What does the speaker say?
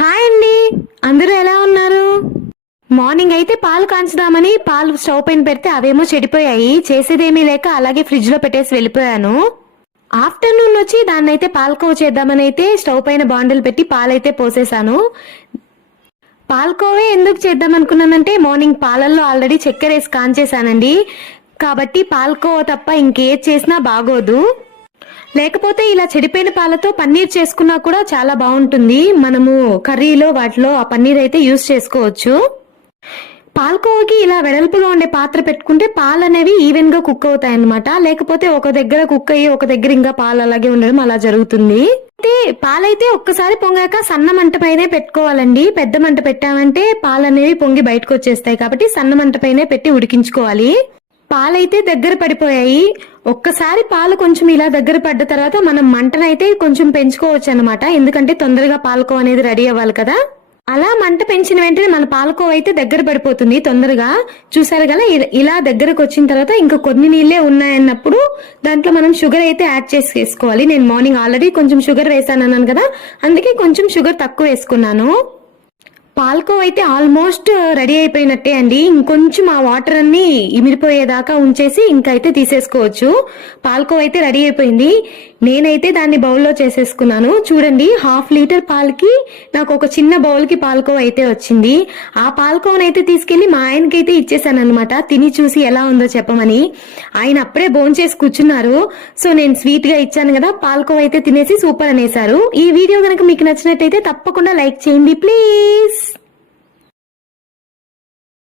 Hi అండి. అందరూ ఎలా ఉన్నారు? మార్నింగ్ అయితే పాలు కాంచుదామని పాలు స్టవ్ పైన పెడితే అవేమో చెడిపోయాయి. చేసేదేమీ లేక అలాగే ఫ్రిడ్జ్లో పెట్టేసి వెళ్ళిపోయాను. ఆఫ్టర్నూన్ వచ్చి దాన్ని అయితే పాలకోవ చేద్దామని అయితే స్టవ్ పైన బాండిల్ పెట్టి పాలైతే పోసేసాను. పాలకోవే ఎందుకు చేద్దాం అనుకున్నానంటే మార్నింగ్ పాలల్లో ఆల్రెడీ చక్కెర వేసి కాంచేసానండి కాబట్టి పాలకోవ తప్ప ఇంకేది చేసినా బాగోదు. లేకపోతే ఇలా చెడిపోయిన పాలతో పన్నీర్ చేసుకున్నా కూడా చాలా బాగుంటుంది. మనము కర్రీలో వాటిలో ఆ పన్నీర్ అయితే యూస్ చేసుకోవచ్చు. పాలకోవకి ఇలా వెడల్పుగా ఉండే పాత్ర పెట్టుకుంటే పాలు అనేవి ఈవెన్గా కుక్ అవుతాయి అనమాట లేకపోతే ఒక దగ్గర కుక్ అయ్యి ఒక దగ్గర ఇంకా పాలు అలాగే ఉండడం అలా జరుగుతుంది. అయితే పాలైతే ఒక్కసారి పొంగాక సన్న మంట పైనే పెట్టుకోవాలండి. పెద్ద మంట పెట్టామంటే పాలు అనేవి పొంగి బయటకు వచ్చేస్తాయి కాబట్టి సన్న మంట పైనే పెట్టి ఉడికించుకోవాలి. పాలైతే దగ్గర పడిపోయాయి. ఒక్కసారి పాలు కొంచెం ఇలా దగ్గర పడ్డ తర్వాత మనం మంటనైతే కొంచెం పెంచుకోవచ్చు అనమాట ఎందుకంటే తొందరగా పాలకో అనేది రెడీ అవ్వాలి కదా. అలా మంట పెంచిన వెంటనే మన పాలకో అయితే దగ్గర పడిపోతుంది తొందరగా. చూసారు కదా ఇలా దగ్గరకు వచ్చిన తర్వాత ఇంకా కొన్ని నీళ్ళే ఉన్నాయన్నప్పుడు దాంట్లో మనం షుగర్ అయితే యాడ్ చేసి వేసుకోవాలి నేను మార్నింగ్ ఆల్రెడీ కొంచెం షుగర్ వేసాను అన్నాను కదా అందుకే కొంచెం షుగర్ తక్కువ వేసుకున్నాను. పాల్కో అయితే ఆల్మోస్ట్ రెడీ అయిపోయినట్టే అండి. ఇంకొంచెం ఆ వాటర్ అన్ని ఇమిరిపోయేదాకా ఉంచేసి ఇంకైతే అయితే తీసేసుకోవచ్చు. పాల్కో అయితే రెడీ అయిపోయింది. నేనైతే దాన్ని బౌల్లో చేసేసుకున్నాను. చూడండి హాఫ్ లీటర్ పాలకి నాకు ఒక చిన్న బౌల్కి పాల్కో అయితే వచ్చింది. ఆ పాల్కోని అయితే తీసుకెళ్ళి మా ఆయనకైతే ఇచ్చేసాను అనమాట తిని చూసి ఎలా ఉందో చెప్పమని. ఆయన అప్పుడే భోంచేసి కూర్చున్నారు. సో నేను స్వీట్గా ఇచ్చాను కదా పాల్కో అయితే తినేసి సూపర్ అనేసారు ఈ వీడియో కనుక మీకు నచ్చినట్టయితే తప్పకుండా లైక్ చేయండి ప్లీజ్!